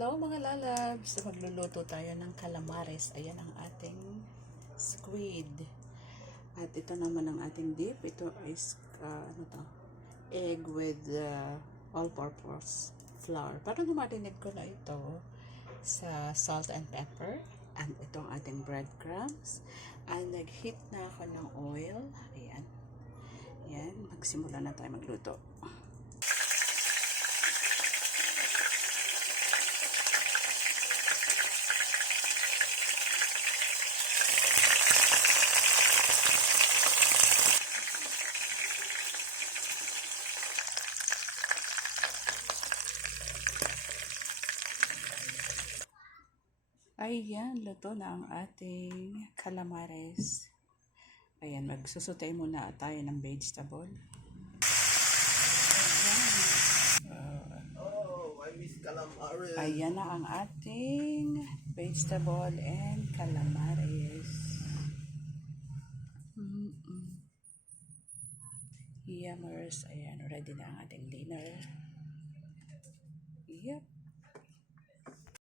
Hello mga lalabs! Magluluto tayo ng calamares. Ayan ang ating squid. At ito naman ang ating dip. Ito is uh, ano to? egg with uh, all-purpose flour. Parang namarinig ko na ito sa salt and pepper. And ito ang ating breadcrumbs. And nag-heat na ako ng oil. Ayan. Ayan. Magsimula na tayo magluto. Ayan, luto na ang ating calamares. Ayan, magsusutay muna tayo ng vegetable. Calamari. Ayan na ang ating vegetable and calamares. Mm-mm. Yummers. Ayan, ready na ang ating dinner. Yep.